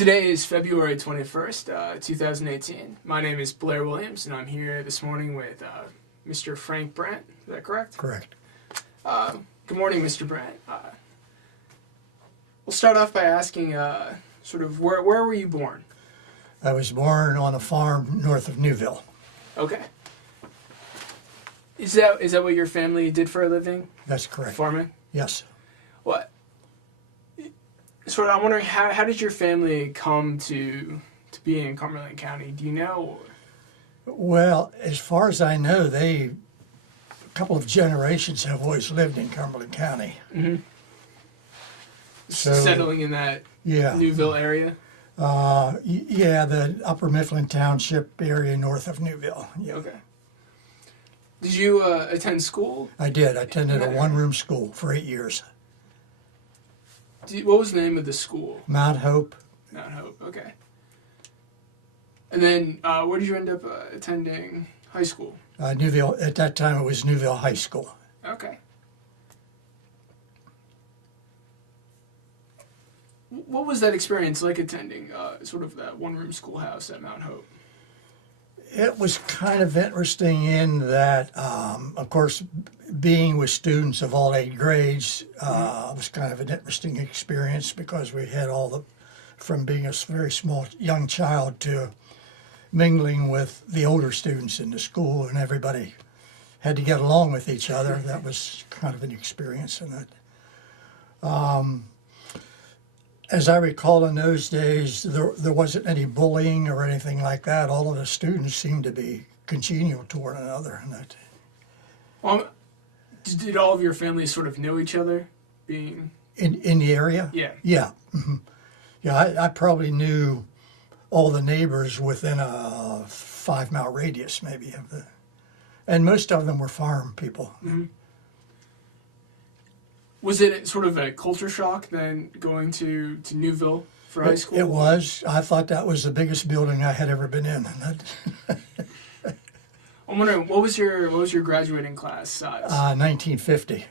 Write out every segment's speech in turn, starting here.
Today is February 21st, 2018. My name is Blair Williams, and I'm here this morning with Mr. Frank Brandt. Is that correct? Correct. Good morning, Mr. Brandt. We'll start off by asking sort of where were you born? I was born on a farm north of Newville. Okay. Is that what your family did for a living? That's correct. Farming? Yes. What? Sort of, I'm wondering, how did your family come to be in Cumberland County? Do you know? Well, as far as I know, a couple of generations have always lived in Cumberland County. Mm-hmm. So, settling in that Newville area? Yeah, the Upper Mifflin Township area north of Newville. Yeah. Okay. Did you attend school? I did. I attended a one-room school for 8 years. What was the name of the school? Mount Hope. Mount Hope, okay. And then where did you end up attending high school? Newville. At that time, it was Newville High School. Okay. What was that experience like attending sort of that one-room schoolhouse at Mount Hope? It was kind of interesting in that, of course, being with students of all 8 grades was kind of an interesting experience because we had from being a very small young child to mingling with the older students in the school, and everybody had to get along with each other. That was kind of an experience in that. As I recall, in those days, there wasn't any bullying or anything like that. All of the students seemed to be congenial to one another. And did all of your families sort of know each other? Being in the area? Yeah. Yeah. Mm-hmm. Yeah, I probably knew all the neighbors within a 5-mile radius, maybe. And most of them were farm people. Mm-hmm. Was it sort of a culture shock then going to Newville for high school? It was. I thought that was the biggest building I had ever been in. I'm wondering, what was your graduating class size? 1950.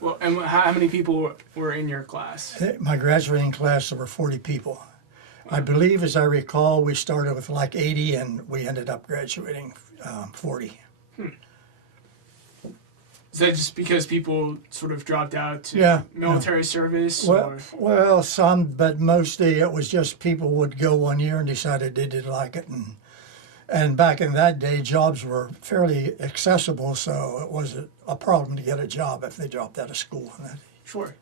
Well, and how many people were in your class? My graduating class, there were 40 people. I believe, as I recall, we started with like 80 and we ended up graduating 40. Is that just because people sort of dropped out to military service? Well, some, but mostly it was just people would go 1 year and decided they didn't like it. And back in that day, jobs were fairly accessible, so it wasn't a problem to get a job if they dropped out of school. Sure.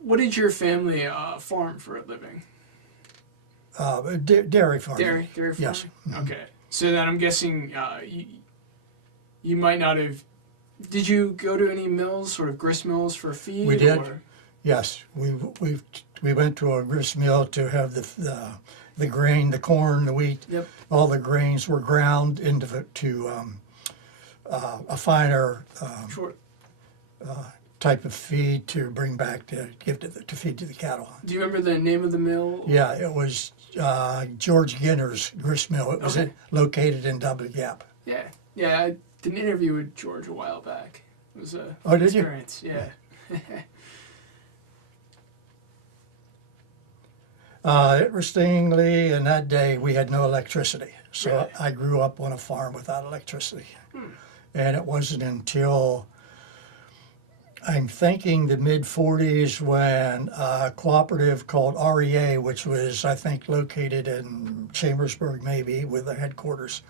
What did your family farm for a living? Dairy farming. Dairy farming? Yes. Okay. So then I'm guessing you might not have... Did you go to any mills, sort of grist mills for feed? We did. Yes. We went to a grist mill to have the grain, the corn, the wheat. Yep. All the grains were ground into a finer type of feed to bring back to feed to the cattle. Do you remember the name of the mill? Yeah, it was George Ginner's grist mill. It was located in Double Gap. Yeah, I did an interview with George a while back. It was a did experience. You? Yeah. Interestingly, in that day, we had no electricity. So really? I grew up on a farm without electricity. And it wasn't until, I'm thinking, the mid-40s when a cooperative called REA, which was, I think, located in Chambersburg, maybe, with the headquarters,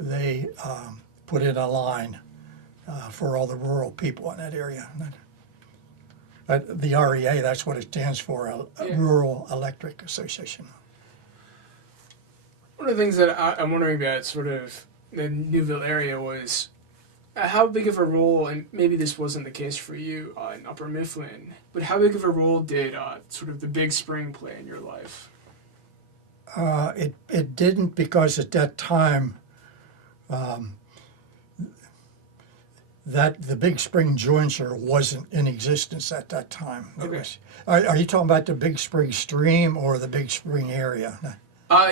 they put in a line for all the rural people in that area. The REA, that's what it stands for, Rural Electric Association. One of the things that I'm wondering about sort of the Newville area was how big of a role, and maybe this wasn't the case for you in Upper Mifflin, but how big of a role did sort of the Big Spring play in your life? It didn't, because at that time, that the Big Spring jointure wasn't in existence at that time. Okay. Are you talking about the Big Spring stream or the Big Spring area?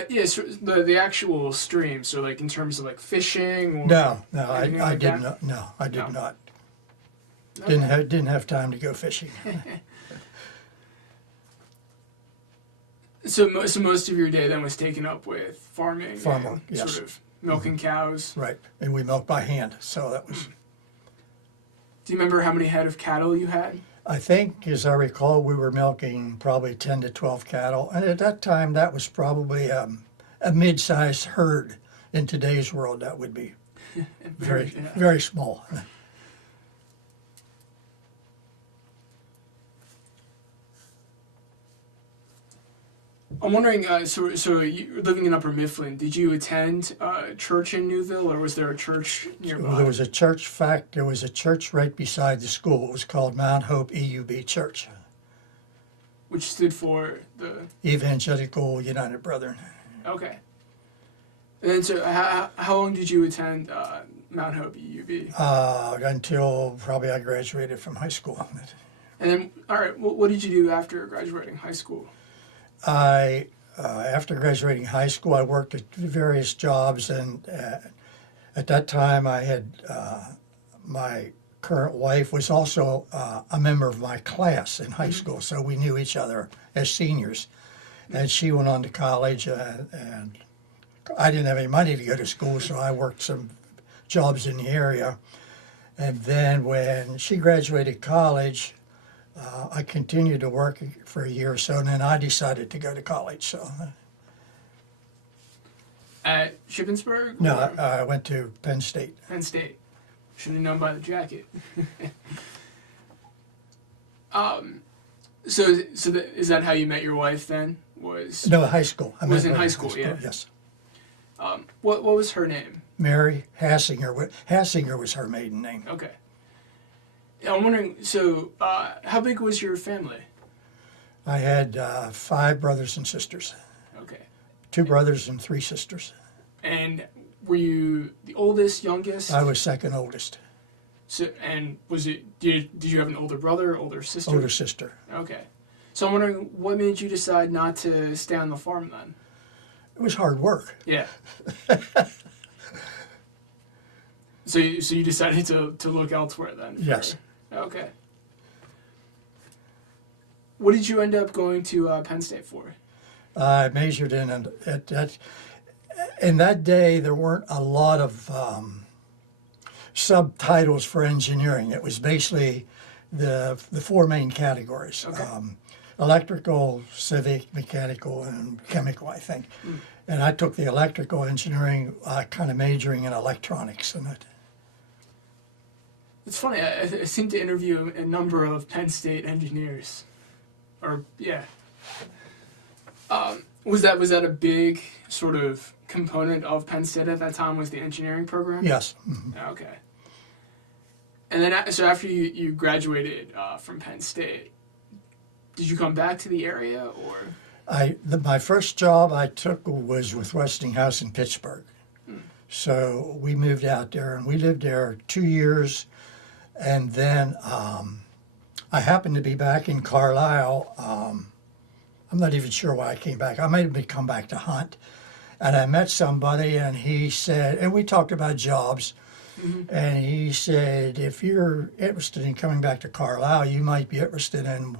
Yes, the actual stream. So, like, in terms of like fishing. Or no, I like did not. No, I did not. Didn't have time to go fishing. So most of your day then was taken up with farming, and yes. sort of milking cows. Right, and we milked by hand, so that was. Do you remember how many head of cattle you had? I think, as I recall, we were milking probably 10 to 12 cattle, and at that time, that was probably a mid-sized herd. In today's world, that would be very small. I'm wondering, so you're living in Upper Mifflin. Did you attend church in Newville, or was there a church nearby? Well, there was a church. There was a church right beside the school. It was called Mount Hope EUB Church, which stood for the Evangelical United Brethren. Okay. And then, so how long did you attend Mount Hope EUB? Until probably I graduated from high school. And then, all right, what did you do after graduating high school? After graduating high school, I worked at various jobs, and at that time, I had my current wife was also a member of my class in high school, so we knew each other as seniors. And she went on to college, and I didn't have any money to go to school, so I worked some jobs in the area. And then when she graduated college, I continued to work for a year or so, and then I decided to go to college. So, at Shippensburg? No, I went to Penn State. Penn State. Should have known by the jacket. So is that how you met your wife then? No, high school. I was in high school, yeah. Yes. What was her name? Mary Hassinger. Hassinger was her maiden name. Okay. I'm wondering, so how big was your family? I had 5 brothers and sisters. Okay. 2 brothers and 3 sisters. And were you the oldest, youngest? I was second oldest. So, and was it, did you have an older brother, older sister? Older sister. Okay. So I'm wondering, what made you decide not to stay on the farm then? It was hard work. Yeah. So you decided to look elsewhere then? Yes. Okay. What did you end up going to Penn State for? I majored in that day there weren't a lot of subtitles for engineering. It was basically the 4 main categories: Okay. Electrical, civic, mechanical, and chemical, I think. And I took the electrical engineering, kind of majoring in electronics in it. It's funny, I seem to interview a number of Penn State engineers. Was that a big sort of component of Penn State at that time, was the engineering program? Yes. Mm-hmm. Okay. And then, so after you graduated from Penn State, did you come back to the area, or? My first job I took was with Westinghouse in Pittsburgh. So we moved out there, and we lived there 2 years. And then I happened to be back in Carlisle. I'm not even sure why I came back. I may have come back to hunt. And I met somebody, and he said, and we talked about jobs. Mm-hmm. And he said, if you're interested in coming back to Carlisle, you might be interested in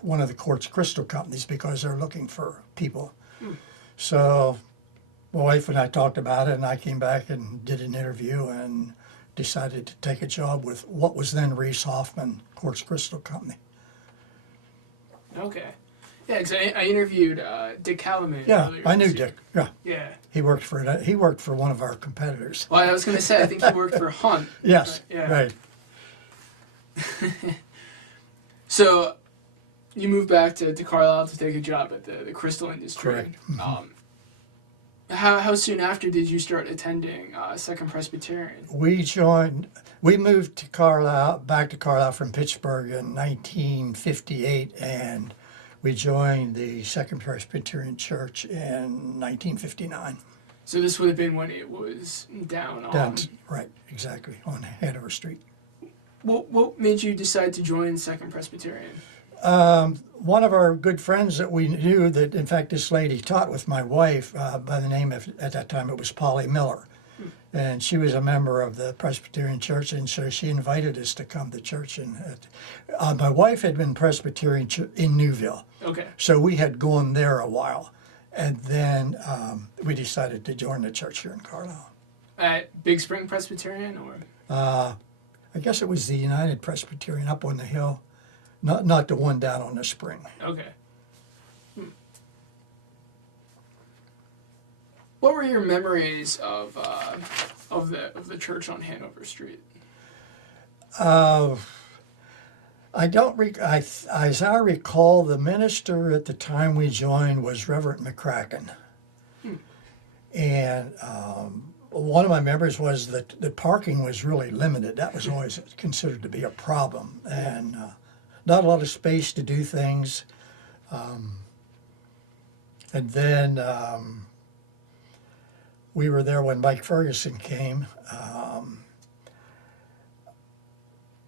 one of the quartz crystal companies, because they're looking for people. So my wife and I talked about it, and I came back and did an interview and decided to take a job with what was then Reese Hoffman Quartz Crystal Company. Okay. Yeah, because I interviewed Dick Callaman. Yeah, earlier I knew this year. Dick. Yeah. Yeah. He worked for one of our competitors. Well, I was going to say, I think he worked for Hunt. Yes. Yeah. Right. So you moved back to Carlisle to take a job at the crystal industry. Correct. Mm-hmm. How soon after did you start attending Second Presbyterian? We moved to Carlisle, back to Carlisle from Pittsburgh in 1958, and we joined the Second Presbyterian Church in 1959. So this would have been when it was down on... Right, exactly, on Hanover Street. What made you decide to join Second Presbyterian? One of our good friends that we knew, that in fact this lady taught with my wife, by the name of, at that time it was Polly Miller. And she was a member of the Presbyterian Church, and so she invited us to come to church. And my wife had been Presbyterian in Newville, Okay. so we had gone there a while. And then we decided to join the church here in Carlisle. At Big Spring Presbyterian, or? I guess it was the United Presbyterian up on the hill, not the one down on the spring. Okay. What were your memories of the church on Hanover Street? I don't. As I recall, the minister at the time we joined was Reverend McCracken, and one of my memories was that the parking was really limited. That was always considered to be a problem, and not a lot of space to do things. And then we were there when Mike Ferguson came.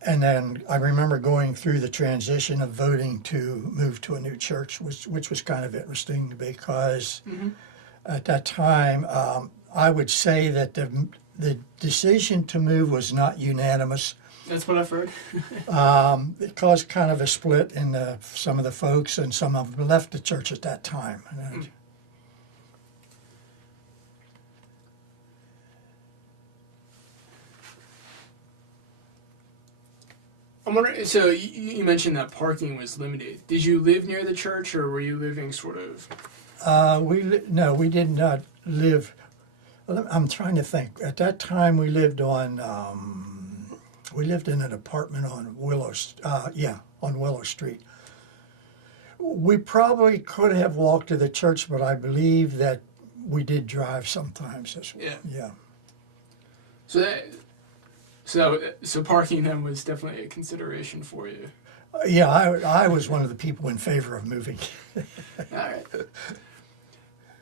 And then I remember going through the transition of voting to move to a new church, which was kind of interesting because at that time, I would say that the decision to move was not unanimous. That's what I've heard. It caused kind of a split in some of the folks, and some of them left the church at that time. I'm wondering, so you mentioned that parking was limited. Did you live near the church, or were you living sort of? No, we did not live. I'm trying to think. At that time, we lived on. We lived in an apartment on Willow Street. We probably could have walked to the church, but I believe that we did drive sometimes as well. Yeah. So parking then was definitely a consideration for you. Yeah, I was one of the people in favor of moving. All right.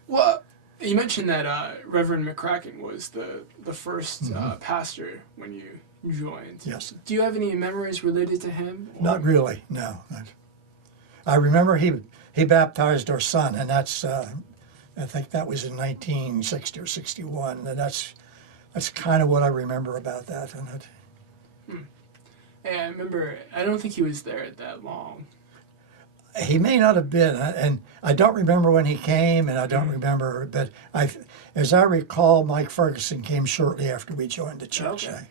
Well, you mentioned that Reverend McCracken was the first pastor when you joined. Yes. Do you have any memories related to him? Or? Not really, no. I remember he baptized our son, and that's I think that was in 1960 or 61, and that's kind of what I remember about that. Yeah, I remember. I don't think he was there that long. He may not have been, and I don't remember when he came, and I don't remember. But as I recall, Mike Ferguson came shortly after we joined the church. Okay.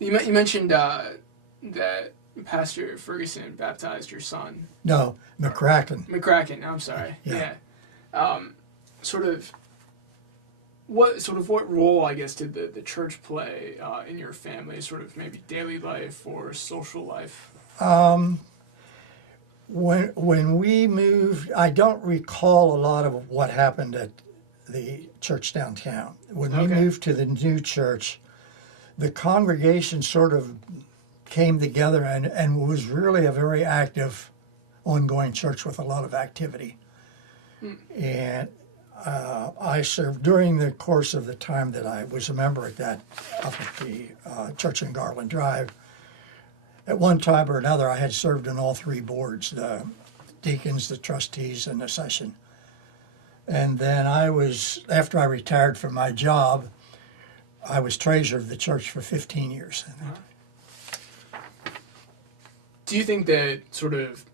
You mentioned that Pastor Ferguson baptized your son. No, McCracken. I'm sorry. Yeah. What role, I guess, did the church play in your family? Sort of maybe daily life or social life. When we moved, I don't recall a lot of what happened at the church downtown. When we moved to the new church, the congregation sort of came together and was really a very active, ongoing church with a lot of activity. And I served during the course of the time that I was a member up at the church in Garland Drive. At one time or another, I had served on all three boards, the deacons, the trustees, and the session. And then after I retired from my job, I was treasurer of the church for 15 years. Do you think that sort of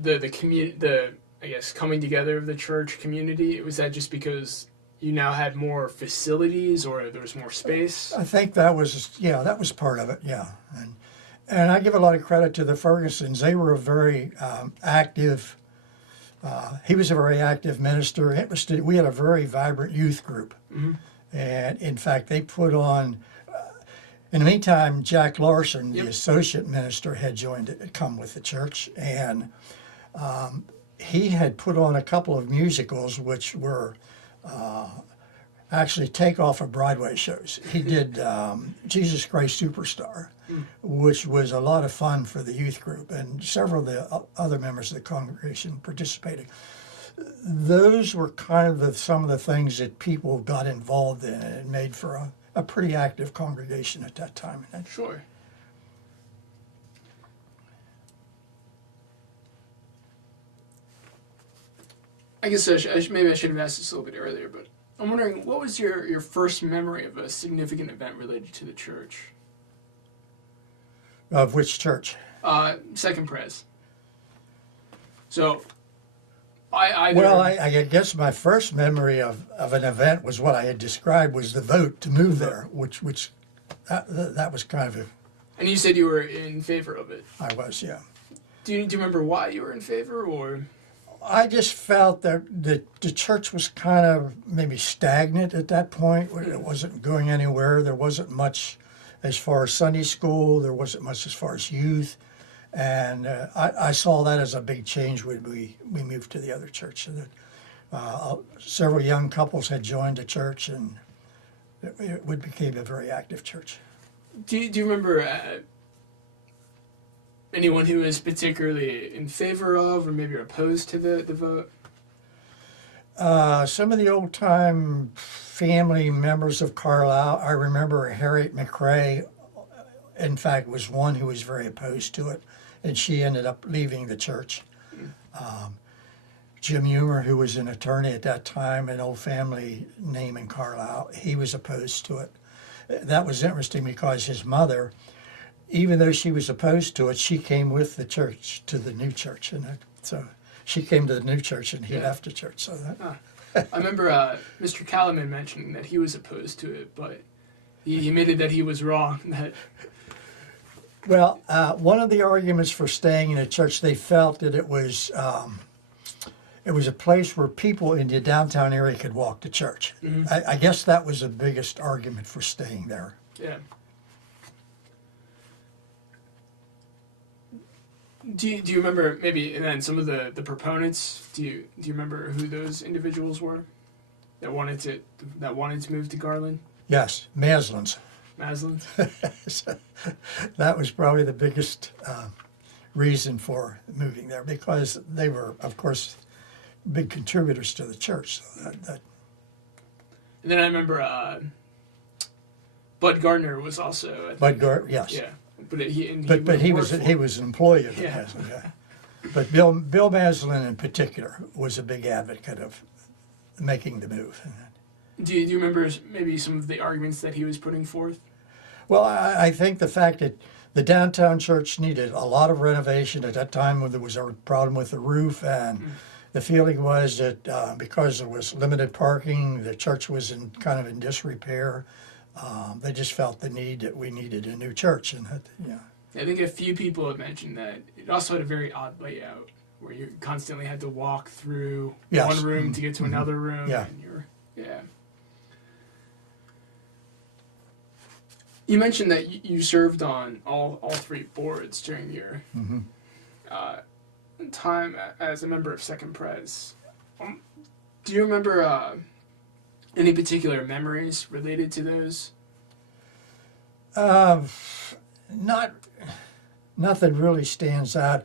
the I guess coming together of the church community, was that just because you now had more facilities or there was more space? I think that was part of it, yeah. And I give a lot of credit to the Fergusons. They were a very active, he was a very active minister. We had a very vibrant youth group. And in fact, they put on, in the meantime, Jack Larson, the associate minister, had come with the church. And he had put on a couple of musicals which were actually takeoff of Broadway shows. He did Jesus Christ Superstar, which was a lot of fun for the youth group, and several of the other members of the congregation participated. Those were kind of some of the things that people got involved in, and it made for a pretty active congregation at that time. Sure. I guess maybe I should have asked this a little bit earlier, but I'm wondering, what was your first memory of a significant event related to the church? Of which church? Second Pres. So, I Well, I guess my first memory of an event was what I had described was the vote to move there, which that was kind of And you said you were in favor of it. I was, yeah. Do you remember why you were in favor, or? I just felt that the church was kind of maybe stagnant at that point. It wasn't going anywhere. There wasn't much as far as Sunday school. There wasn't much as far as youth. And I saw that as a big change when we moved to the other church. And that, several young couples had joined the church, and it became a very active church. Do you remember anyone who was particularly in favor of or maybe opposed to the vote? Some of the old-time family members of Carlisle, I remember Harriet McRae, in fact, was one who was very opposed to it, and she ended up leaving the church. Jim Humer, who was an attorney at that time, an old family name in Carlisle, he was opposed to it. That was interesting because his mother, even though she was opposed to it, she came with the church to the new church, and so she came to the new church and he left the church. So that. I remember Mr. Callman mentioning that he was opposed to it, but he admitted that he was wrong. Well, one of the arguments for staying in a church, they felt that it was a place where people in the downtown area could walk to church. Mm-hmm. I guess that was the biggest argument for staying there. Yeah. Do you remember maybe, and then some of the proponents? Do you remember who those individuals were that wanted to move to Garland? Yes, Maslins. Maslins? That was probably the biggest reason for moving there, because they were, of course, big contributors to the church. So that. And then I remember Bud Gardner was also. Bud Gardner, yes. Yeah, but he was an employee of the Maslin. Yeah. But Bill Maslin in particular was a big advocate of making the move. Do you remember maybe some of the arguments that he was putting forth? Well, I think the fact that the downtown church needed a lot of renovation at that time, when there was a problem with the roof, and the feeling was that because there was limited parking, the church was in disrepair. They just felt the need that we needed a new church, and I think a few people have mentioned that it also had a very odd layout, where you constantly had to walk through one room to get to another room. Yeah. And you mentioned that you served on all three boards during your time as a member of Second Pres. Do you remember any particular memories related to those? Nothing really stands out.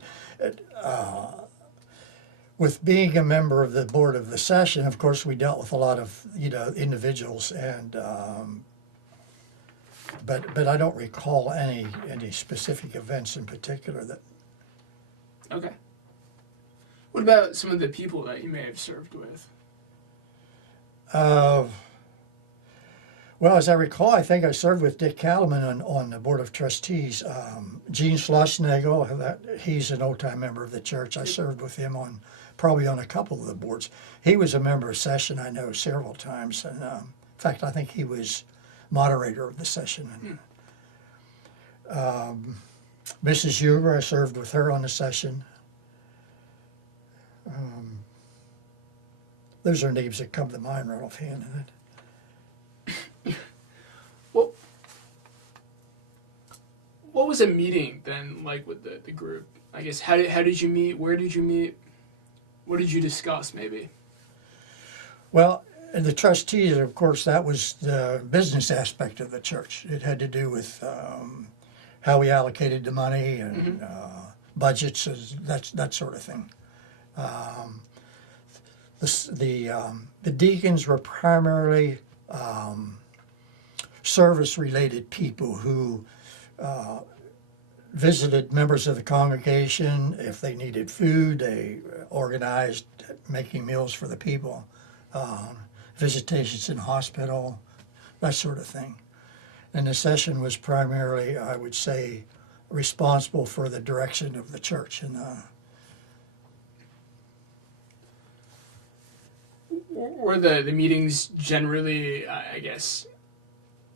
With being a member of the board of the session, of course, we dealt with a lot of individuals, and but I don't recall any specific events in particular that. Okay. What about some of the people that you may have served with? Well, as I recall, I think I served with Dick Cattleman on the Board of Trustees. Gene Schlossnagel, he's an old-time member of the church. I served with him probably on a couple of the boards. He was a member of session, I know, several times. And, in fact, I think he was moderator of the session. And, Mrs. Huber, I served with her on the session. Those are names that come to mind right offhand. Well, what was a meeting then like with the group? I guess how did you meet? Where did you meet? What did you discuss, maybe? Well, the trustees, of course, that was the business aspect of the church. It had to do with how we allocated the money and budgets, that sort of thing. The deacons were primarily service-related people who visited members of the congregation. If they needed food, they organized making meals for the people. In visitations in hospital, that sort of thing. And the session was primarily, I would say, responsible for the direction of the church. And were the meetings generally, I guess,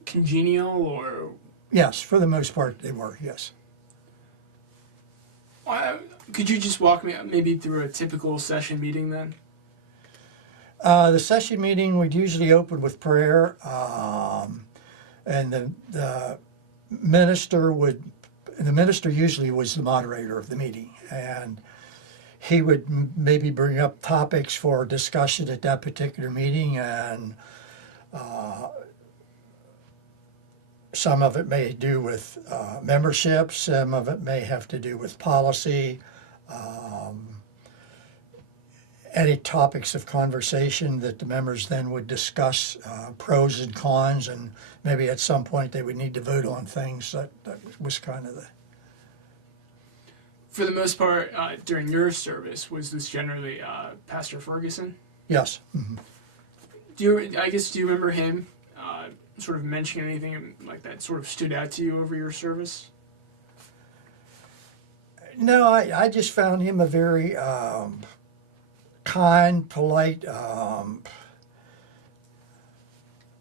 congenial, or? yes, for the most part, they were. Yes. Could you just walk me maybe through a typical session meeting then? The session meeting would usually open with prayer, and the minister usually was the moderator of the meeting, and he would maybe bring up topics for discussion at that particular meeting, and some of it may do with membership, some of it may have to do with policy, any topics of conversation that the members then would discuss, pros and cons, and maybe at some point they would need to vote on things. That was kind of the... For the most part, during your service, was this generally Pastor Ferguson? Yes. Mm-hmm. Do you remember him sort of mentioning anything like that sort of stood out to you over your service? No, I just found him a very kind, polite,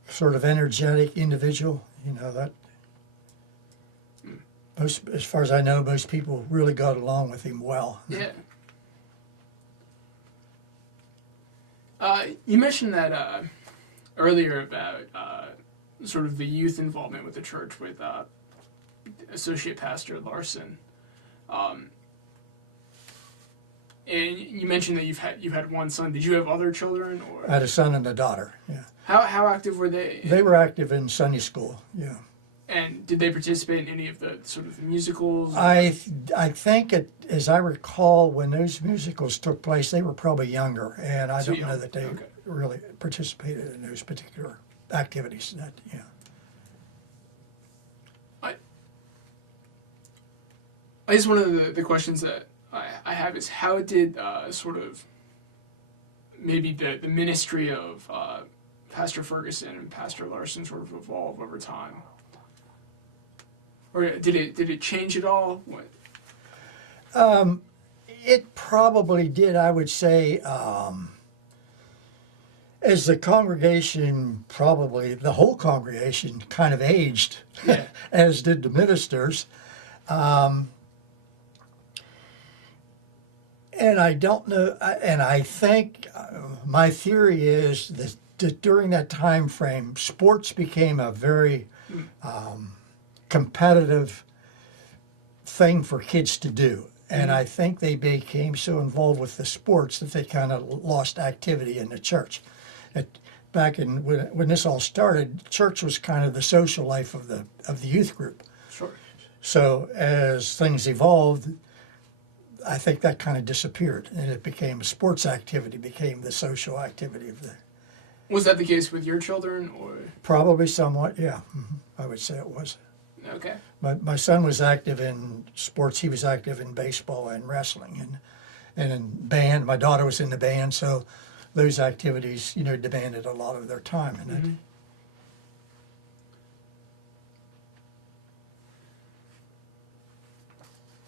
sort of energetic individual. You know, that most, as far as I know, most people really got along with him well. Yeah. You mentioned that earlier about sort of the youth involvement with the church with Associate Pastor Larson. And you mentioned that you had one son. Did you have other children? Or I had a son and a daughter. Yeah. How active were they? They were active in Sunday school. Yeah. And did they participate in any of the sort of musicals? I think, as I recall, when those musicals took place, they were probably younger, and I don't know that they really participated in those particular activities. That yeah. I guess one of the questions that I have is how did sort of maybe the ministry of Pastor Ferguson and Pastor Larson sort of evolve over time? Or did it change at all? What? It probably did, I would say. As the congregation, probably the whole congregation kind of aged, Yeah. as did the ministers. And I don't know, and I think my theory is that during that time frame, sports became a very competitive thing for kids to do. And I think they became so involved with the sports that they kind of lost activity in the church. Back in when this all started, church was kind of the social life of the youth group. Sure. So as things evolved, I think that kind of disappeared, and it became a sports activity, became the social activity of the... Was that the case with your children, or? Probably somewhat, yeah. Mm-hmm. I would say it was. Okay. My son was active in sports. He was active in baseball and wrestling, and in band. My daughter was in the band, so those activities, demanded a lot of their time. And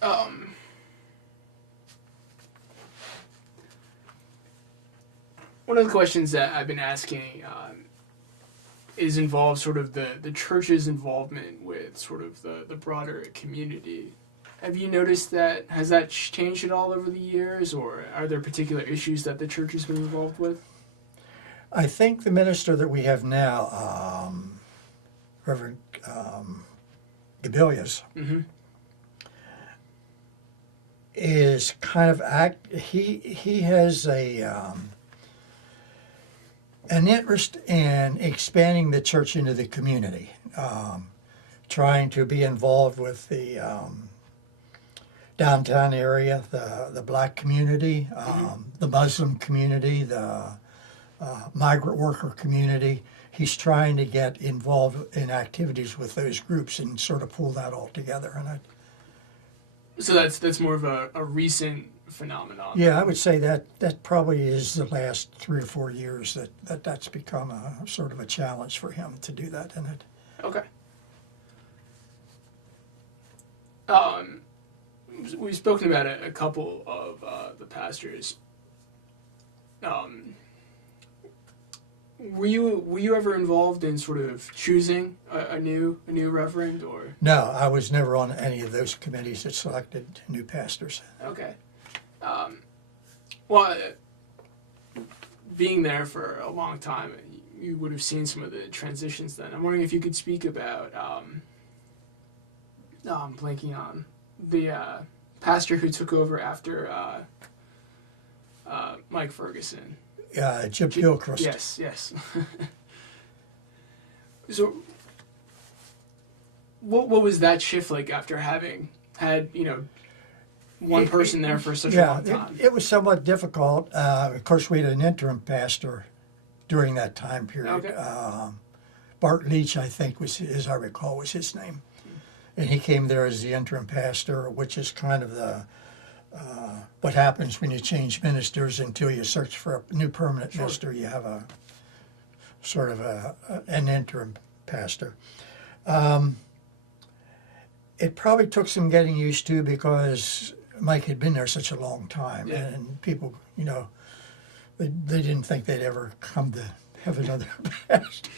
Mm-hmm. One of the questions that I've been asking is involved sort of the church's involvement with sort of the broader community. Have you noticed that? Has that changed at all over the years, or are there particular issues that the church has been involved with? I think the minister that we have now, Reverend Gebelius, Mm-hmm. is kind of he has an interest in expanding the church into the community, trying to be involved with the downtown area, the black community, the Muslim community, the migrant worker community. He's trying to get involved in activities with those groups and sort of pull that all together. And So that's more of a recent phenomenon. Yeah, I would say that probably is the last 3 or 4 years that's become a sort of a challenge for him to do that, isn't it? Okay. We've spoken about a couple of the pastors. Were you ever involved in sort of choosing a new reverend, or? No, I was never on any of those committees that selected new pastors. Okay. Well, being there for a long time, you would have seen some of the transitions then. I'm wondering if you could speak about, I'm blanking on, the pastor who took over after Mike Ferguson. Jim Gilchrist. Yes. So, what was that shift like after having had, one person there for such a long time? It was somewhat difficult. Of course, we had an interim pastor during that time period. Okay. Bart Leach, I think, as I recall, was his name. And he came there as the interim pastor, which is kind of what happens when you change ministers until you search for a new permanent minister. You have a sort of an interim pastor. It probably took some getting used to because Mike had been there such a long time, and people, they didn't think they'd ever come to have another pastor.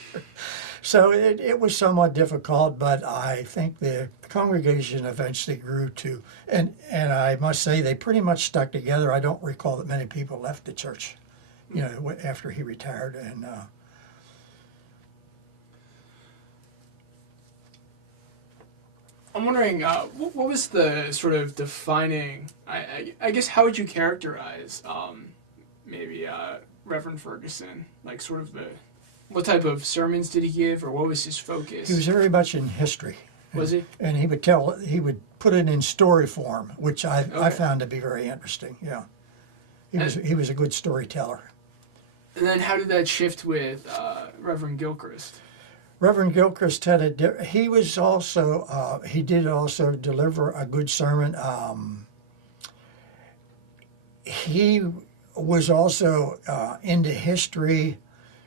So it was somewhat difficult, but I think the congregation eventually grew to, and I must say they pretty much stuck together. I don't recall that many people left the church, after he retired. And I'm wondering, what was the sort of defining, I guess, how would you characterize maybe Reverend Ferguson, like sort of what type of sermons did he give, or what was his focus? he was very much in history. Was he? And he would put it in story form, which I found to be very interesting. Yeah, he was a good storyteller. And then how did that shift with Reverend Gilchrist? Reverend Gilchrist he did also deliver a good sermon. He was also into history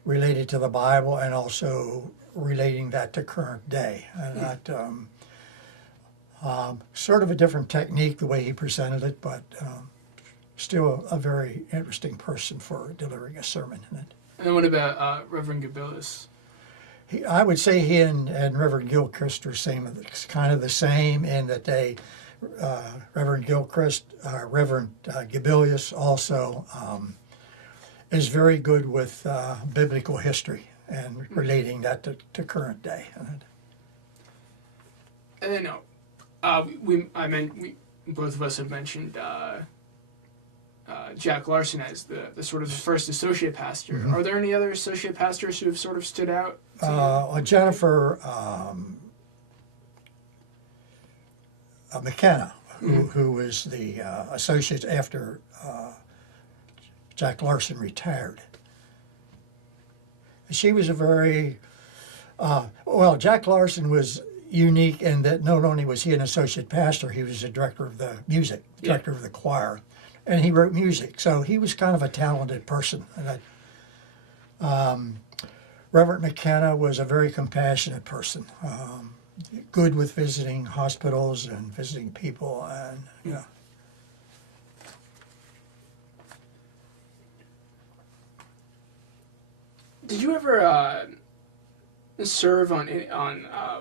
related to the Bible, and also relating that to current day. And that sort of a different technique, the way he presented it, but still a very interesting person for delivering a sermon in it. And then what about Reverend Gabilis? I would say he and Reverend Gilchrist are kind of the same in that they, Reverend Gilchrist, Reverend Gabilius also is very good with biblical history and relating that to current day. And then both of us have mentioned Jack Larson as the sort of the first associate pastor. Mm-hmm. Are there any other associate pastors who have sort of stood out? Jennifer McKenna, who was the associate after Jack Larson retired. She was a very, Jack Larson was unique in that not only was he an associate pastor, he was the director of the music, director of the choir, and he wrote music. So he was kind of a talented person. And Reverend McKenna was a very compassionate person, good with visiting hospitals and visiting people, and Did you ever serve on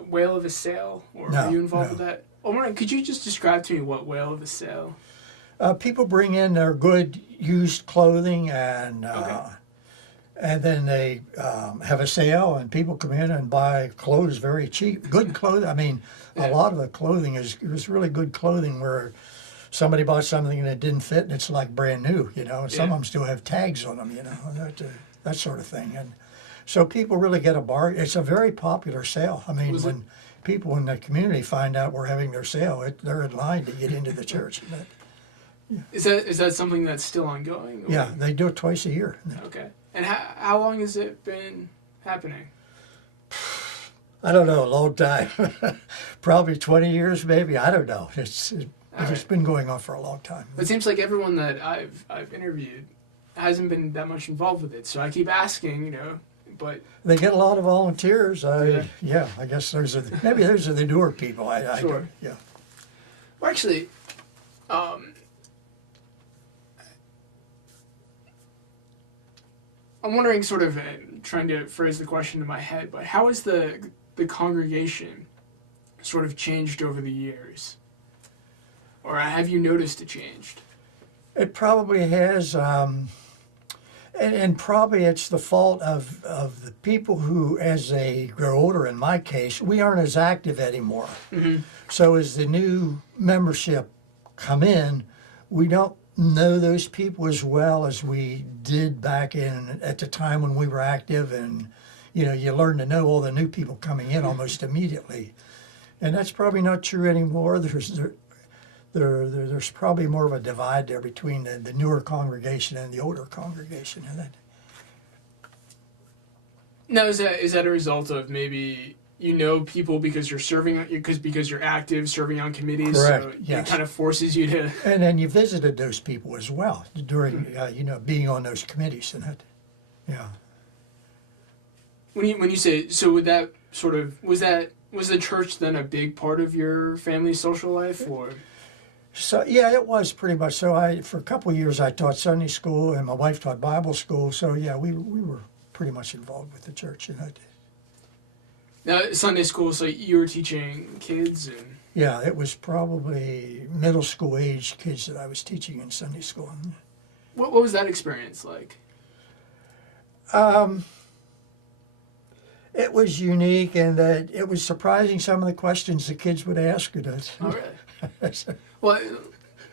Whale of a Sail, or were you involved with that? Could you just describe to me what Whale of a Sail? People bring in their good used clothing, and then they have a sale, and people come in and buy clothes very cheap. Good clothing. I mean, a lot of the clothing was really good clothing where somebody bought something and it didn't fit, and it's like brand new. Some of them still have tags on them. That sort of thing. And so people really get a bargain. It's a very popular sale. I mean, when people in the community find out we're having their sale, they're in line to get into the church. But, Is that something that's still ongoing? Or? Yeah, they do it twice a year. Okay. And how long has it been happening? I don't know, a long time. Probably 20 years, maybe. I don't know. It's been going on for a long time. It seems like everyone that I've interviewed hasn't been that much involved with it, so I keep asking, but They get a lot of volunteers. Yeah. I guess maybe those are the newer people. I Sure. don't, yeah. Well, actually, I'm wondering, sort of, trying to phrase the question in my head, but how has the congregation sort of changed over the years? Or have you noticed it changed? It probably has, and probably it's the fault of the people who, as they grow older, in my case, we aren't as active anymore. Mm-hmm. So as the new membership come in, we don't know those people as well as we did back at the time when we were active, and you learn to know all the new people coming in almost immediately, and that's probably not true anymore. There's probably more of a divide there between the newer congregation and the older congregation, and that. Now, is that a result of maybe people because you're serving, because you're active, serving on committees? Correct. So Yes. It kind of forces you to. And then you visited those people as well during being on those committees, and that. Yeah. When you say, so, would that sort of was the church then a big part of your family's social life, or? So yeah, it was pretty much. So for a couple of years I taught Sunday school, and my wife taught Bible school. So yeah, we were pretty much involved with the church, and that. Now, Sunday school, so you were teaching kids, and Yeah, it was probably middle school age kids that I was teaching in Sunday school. what was that experience like? It was unique, and it was surprising some of the questions the kids would ask us. Oh, really?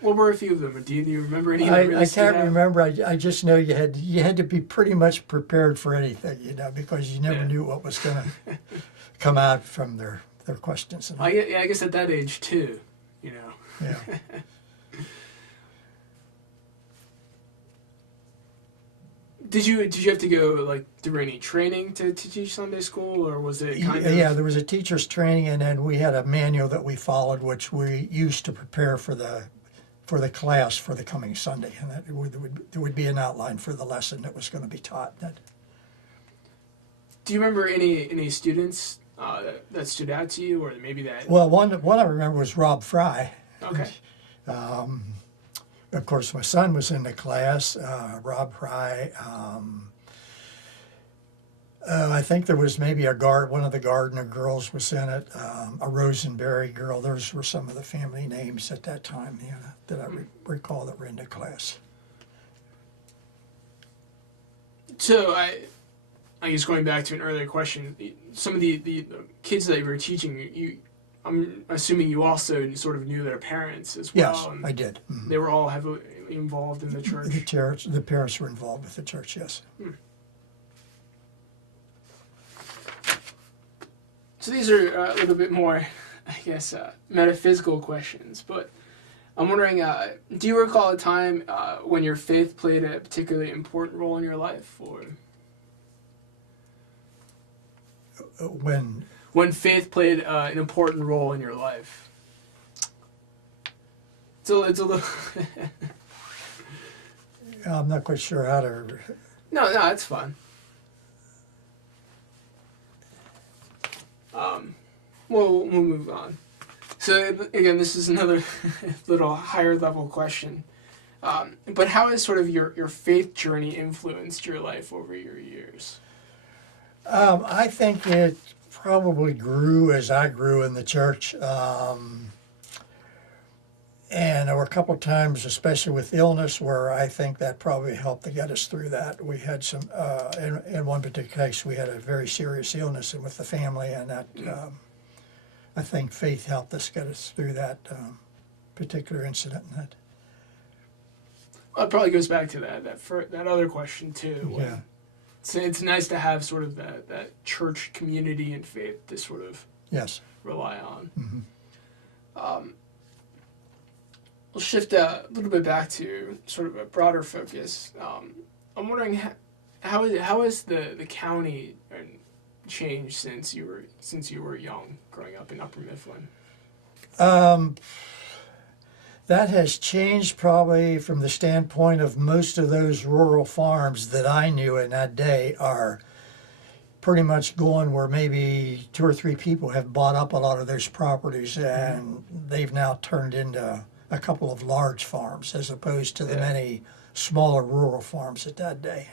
What were a few of them? Do you remember any? That really I stood can't out? remember. I just know you had to be pretty much prepared for anything, because you never Yeah. knew what was going to come out from their questions. I guess at that age too, Yeah. Did you have to go through any training to teach Sunday school, or was it kind of? Yeah, there was a teacher's training, and then we had a manual that we followed, which we used to prepare for the class for the coming Sunday, and that there would be an outline for the lesson that was going to be taught. Do you remember any students that stood out to you, or maybe that? Well, one I remember was Rob Fry. Okay. Of course, my son was in the class. Rob Fry. I think there was maybe one of the Gardner girls was in it. A Rosenberry girl. Those were some of the family names at that time, that I recall that were in the class. So I guess going back to an earlier question, some of the kids that you were teaching, I'm assuming you also sort of knew their parents as well. Yes, I did. Mm-hmm. They were all heavily involved in the church. The parents were involved with the church, yes. So these are a little bit more, I guess, metaphysical questions. But I'm wondering, do you recall a time when your faith played a particularly important role in your life, or when faith played an important role in your life? It's a little. I'm not quite sure how to. No, it's fine. We'll move on. So again, this is another little higher level question. But how has sort of your faith journey influenced your life over your years? I think it probably grew as I grew in the church. And there were a couple of times, especially with illness, where I think that probably helped to get us through that. We had some, in one particular case, we had a very serious illness with the family, and that I think faith helped us get us through that particular incident. Well, it probably goes back to that other question too. Yeah. So it's nice to have sort of that church community and faith to sort of Yes. rely on. Mm-hmm. We'll shift a little bit back to sort of a broader focus. I'm wondering how has the county changed since you were young, growing up in Upper Mifflin? That has changed probably from the standpoint of most of those rural farms that I knew in that day are pretty much going where maybe 2 or 3 people have bought up a lot of those properties, and they've now turned into a couple of large farms as opposed to the many smaller rural farms at that day.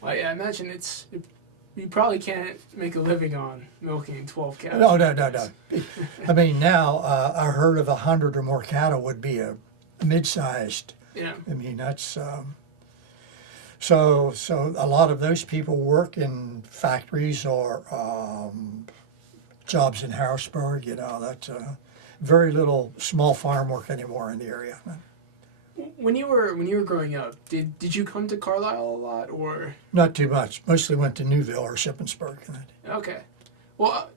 Well, yeah, I imagine you probably can't make a living on milking 12 cows. No. I mean, now a herd of 100 or more cattle would be a mid-sized. Yeah. I mean, that's so a lot of those people work in factories or jobs in Harrisburg. You know, that's very little small farm work anymore in the area. When you were growing up, did you come to Carlisle a lot, or? Not too much. Mostly went to Newville or Shippensburg. Okay. Well,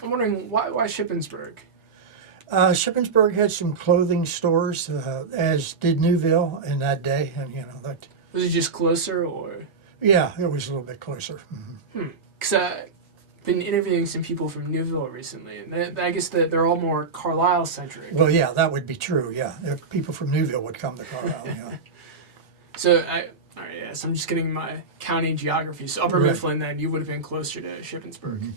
I'm wondering why Shippensburg? Shippensburg had some clothing stores, as did Newville in that day, and you know that. Was it just closer, or? Yeah, it was a little bit closer. Mm-hmm. Because I've been interviewing some people from Newville recently, and I guess that they're all more Carlisle centric. Well, yeah, that would be true. Yeah, if people from Newville would come to Carlisle. Yeah. So so I'm just getting my county geography. So Upper Mifflin, then you would have been closer to Shippensburg. Mm-hmm.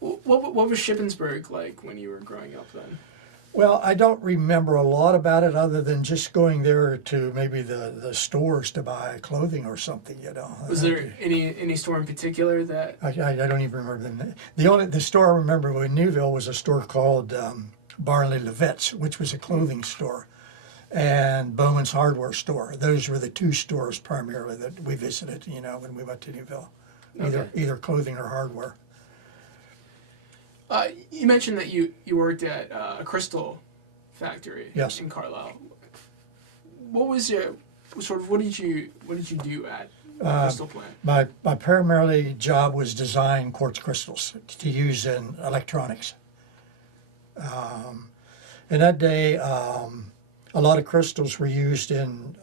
What was Shippensburg like when you were growing up then? Well, I don't remember a lot about it other than just going there to maybe the stores to buy clothing or something, you know. Was there any store in particular that? I don't even remember them. The store I remember in Newville was a store called Barley Levette's, which was a clothing store, and Bowman's Hardware store. Those were the 2 stores primarily that we visited, you know, when we went to Newville, either clothing or hardware. You mentioned that you worked at a crystal factory in Carlisle. What was what did you do at the crystal plant? My primary job was design quartz crystals to use in electronics. In that day, a lot of crystals were used in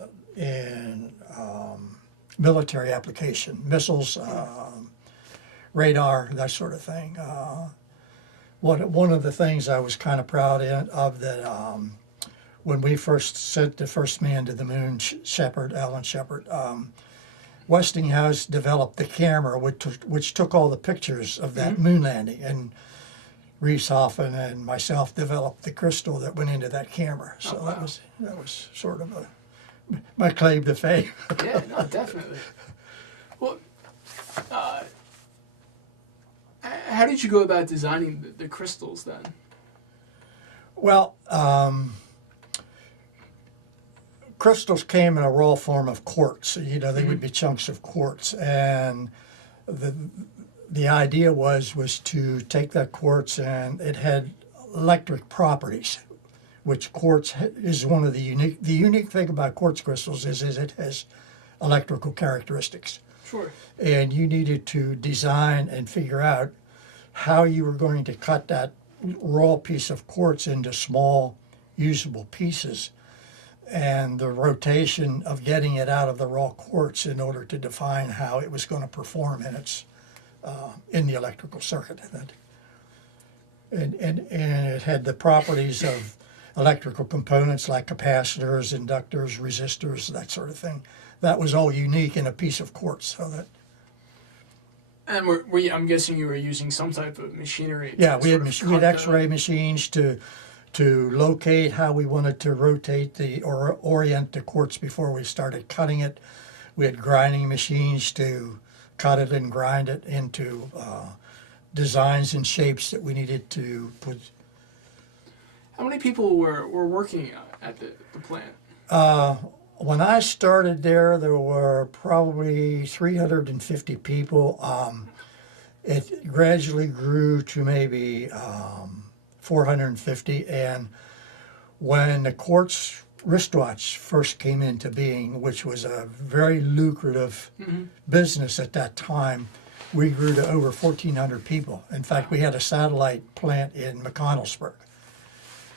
military application, missiles, radar, that sort of thing. One of the things I was kind of proud of that when we first sent the first man to the moon, Alan Shepard, Westinghouse developed the camera which took all the pictures of that moon landing, and Rieshofen and myself developed the crystal that went into that camera. So that was sort of my claim to fame. Yeah, no, definitely. Well, how did you go about designing the crystals then? Well, crystals came in a raw form of quartz. You know, they would be chunks of quartz, and the idea was to take that quartz, and it had electric properties, which quartz is one of the unique thing about quartz crystals is it has electrical characteristics. Sure. And you needed to design and figure out how you were going to cut that raw piece of quartz into small, usable pieces, and the rotation of getting it out of the raw quartz in order to define how it was going to perform in the electrical circuit. And it had the properties of electrical components like capacitors, inductors, resistors, that sort of thing. That was all unique in a piece of quartz. And I'm guessing you were using some type of machinery. Yeah, we had X-ray machines to locate how we wanted to rotate or orient the quartz before we started cutting it. We had grinding machines to cut it and grind it into designs and shapes that we needed to put. How many people were working at the plant? When I started there were probably 350 people. It gradually grew to maybe 450, and when the quartz wristwatch first came into being, which was a very lucrative business at that time, we grew to over 1,400 people. In fact, we had a satellite plant in McConnellsburg.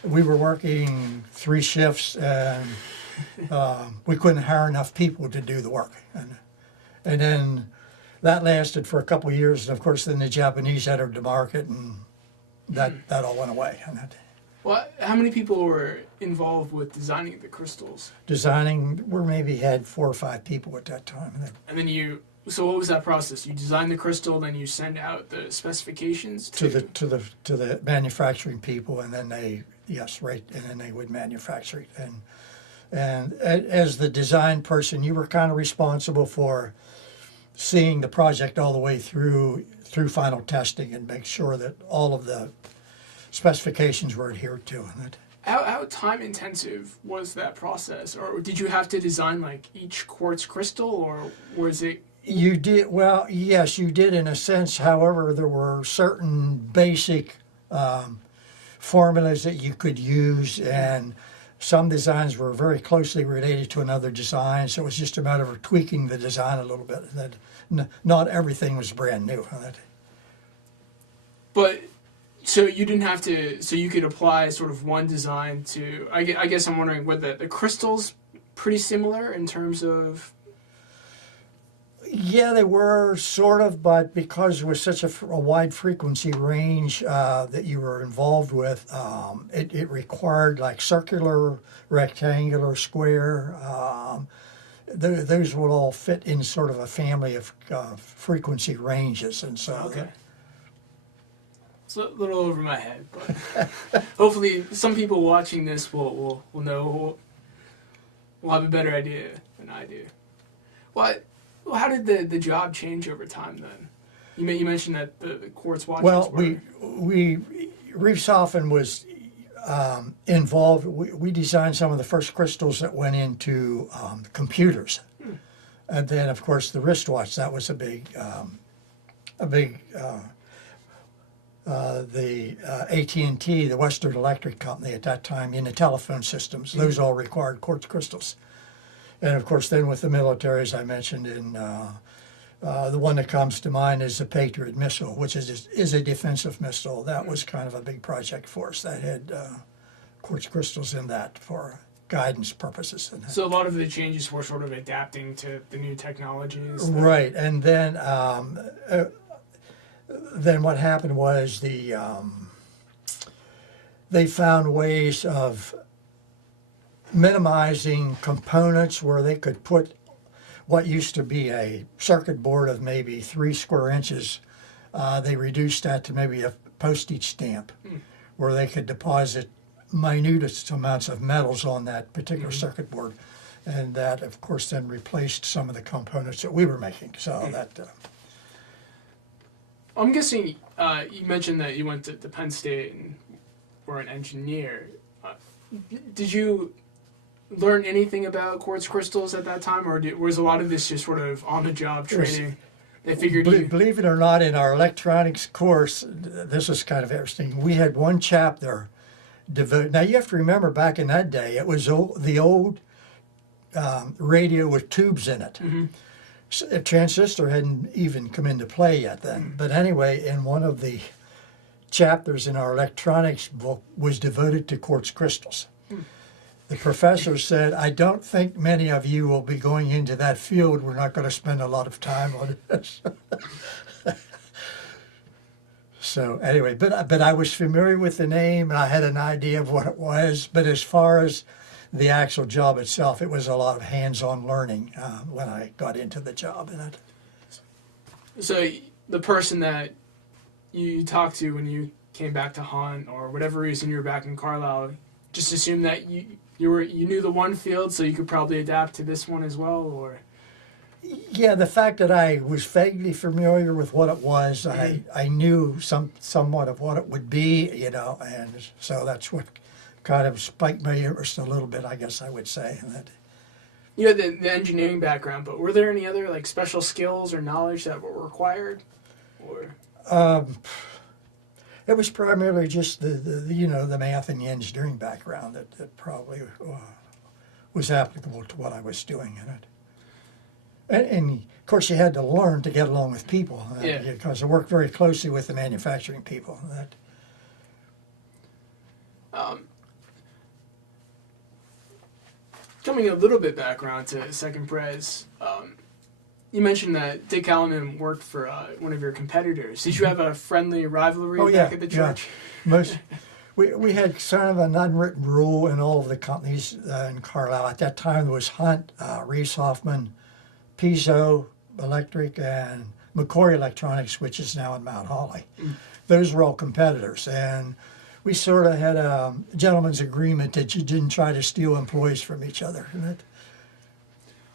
We were working 3 shifts, and we couldn't hire enough people to do the work. And then that lasted for a couple of years, and of course then the Japanese entered the market, and that all went away. Well, how many people were involved with designing the crystals? Designing, we maybe had 4 or 5 people at that time. And then so what was that process? You design the crystal, then you send out the specifications to the manufacturing people, and then and then they would manufacture it. And as the design person, you were kind of responsible for seeing the project all the way through final testing and make sure that all of the specifications were adhered to. How time intensive was that process? Or did you have to design like each quartz crystal, or was it? You did, well, yes, you did in a sense. However, there were certain basic formulas that you could use, and some designs were very closely related to another design, so it was just a matter of tweaking the design a little bit. Not everything was brand new. But so you didn't have to. So you could apply sort of one design to. I guess I'm wondering, were the crystals pretty similar in terms of? Yeah, they were sort of, but because it was such a wide frequency range that you were involved with, it required like circular, rectangular, square. Those would all fit in sort of a family of frequency ranges, and so. Okay. It's a little over my head, but hopefully some people watching this will know. Will have a better idea than I do. Well, how did the job change over time then? You mentioned that the quartz watches Well, were... Reefshoffen was involved. We designed some of the first crystals that went into computers. And then, of course, the wristwatch, that was a big the AT&T, the Western Electric Company at that time, in the telephone systems, those all required quartz crystals. And of course, then with the military, as I mentioned, the one that comes to mind is the Patriot missile, which is a defensive missile. That was kind of a big project for us. That had quartz crystals in that for guidance purposes. So a lot of the changes were sort of adapting to the new technologies. Right, and then what happened was they found ways of minimizing components where they could put what used to be a circuit board of maybe 3 square inches. They reduced that to maybe a postage stamp where they could deposit minutest amounts of metals on that particular circuit board. And that, of course, then replaced some of the components that we were making. So that... I'm guessing you mentioned that you went to Penn State and were an engineer. Did you learn anything about quartz crystals at that time, or was a lot of this just sort of on-the-job training? They figured believe it or not, in our electronics course, this is kind of interesting. We had one chapter devoted. Now you have to remember, back in that day, it was the old radio with tubes in it. Mm-hmm. A transistor hadn't even come into play yet then. But anyway, in one of the chapters in our electronics book was devoted to quartz crystals. The professor said, I don't think many of you will be going into that field. We're not going to spend a lot of time on this. So anyway, but I was familiar with the name, and I had an idea of what it was. But as far as the actual job itself, it was a lot of hands-on learning when I got into the job. So the person that you talked to when you came back to Hunt, or whatever reason you were back in Carlisle, just assumed that you knew the one field, so you could probably adapt to this one as well, or? Yeah, the fact that I was vaguely familiar with what it was, I knew somewhat of what it would be, and so that's what kind of spiked my interest a little bit, I guess I would say. You had the engineering background, but were there any other like special skills or knowledge that were required, or? It was primarily just the math and the engineering background that probably was applicable to what I was doing in it. And of course, you had to learn to get along with people, because I worked very closely with the manufacturing people. Coming a little bit back around to Second Pres, you mentioned that Dick Allen worked for one of your competitors. Did you have a friendly rivalry back at the church? Yeah. We had sort of an unwritten rule in all of the companies in Carlisle. At that time, there was Hunt, Reese Hoffman, Pizzo Electric, and McCoy Electronics, which is now in Mount Holly. Those were all competitors, and we sort of had a gentleman's agreement that you didn't try to steal employees from each other.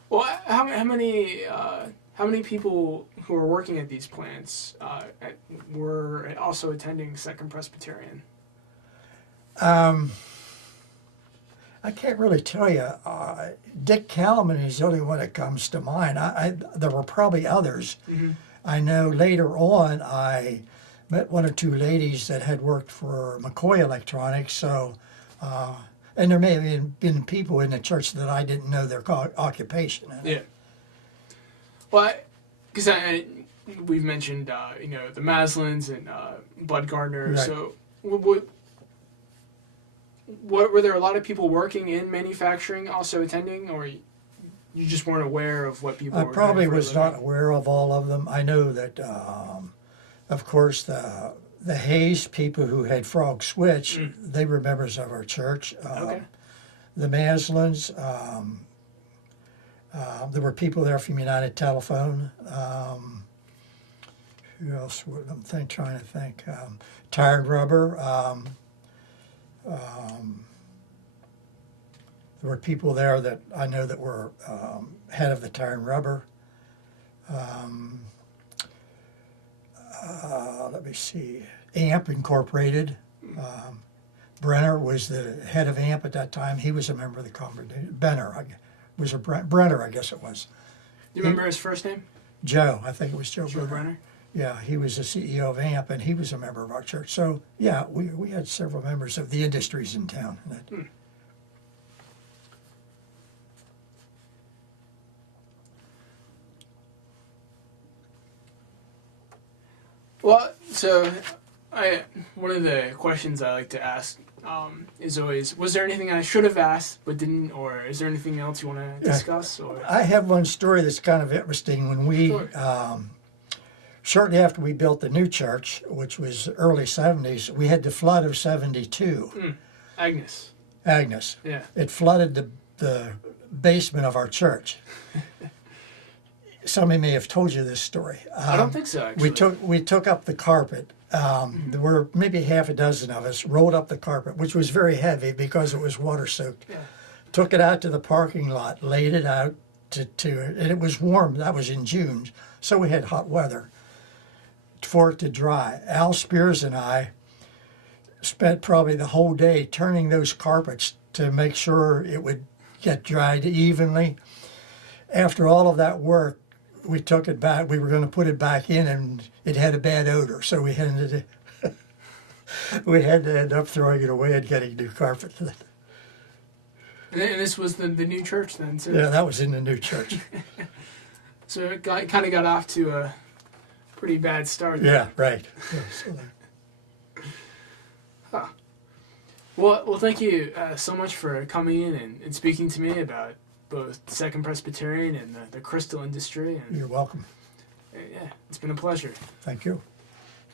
Well, how many people who are working at these plants were also attending Second Presbyterian? I can't really tell you. Dick Callman is the only one that comes to mind. There were probably others. Mm-hmm. I know later on I met one or two ladies that had worked for McCoy Electronics. So, and there may have been people in the church that I didn't know their occupation. Yeah. Well, because we've mentioned the Maslins and Bud Gardner. Right. So, what were there a lot of people working in manufacturing also attending, or you just weren't aware of what people I were probably doing for a was living? not aware of all of them. I know that, of course, the Hayes people who had Frog Switch, they were members of our church. Okay. The Maslins, there were people there from United Telephone. Who else? I'm trying to think. Tire and Rubber. There were people there that I know that were head of the Tire and Rubber. Let me see. AMP Incorporated. Brenner was the head of AMP at that time. He was a member of the congregation. Brenner, I guess it was. Do you remember his first name? Joe, I think it was Joe Joe Brenner. Yeah, he was the CEO of AMP, and he was a member of our church. So, yeah, we had several members of the industries in town. Well, so one of the questions I like to ask is always, was there anything I should have asked but didn't, or is there anything else you want to discuss? Or I have one story that's kind of interesting. When we, Sure. Shortly after we built the new church, which was early 70s, we had the flood of 72. Agnes. Agnes. Yeah. It flooded the basement of our church. Somebody may have told you this story. I don't think so, actually. We took up the carpet. There were maybe half a dozen of us, rolled up the carpet, which was very heavy because it was water soaked. Yeah. Took it out to the parking lot, laid it out and it was warm. That was in June, so we had hot weather for it to dry. Al Spears and I spent probably the whole day turning those carpets to make sure it would get dried evenly. After all of that work, we took it back. We were going to put it back in, and it had a bad odor, so we had to end up throwing it away and getting new carpet. And this was the new church then, too. Yeah, that was in the new church. So it kind of got off to a pretty bad start. Yeah, right. Yeah, so Well, thank you so much for coming in and speaking to me about both Second Presbyterian and the crystal industry. And you're welcome. yeah, it's been a pleasure. Thank you.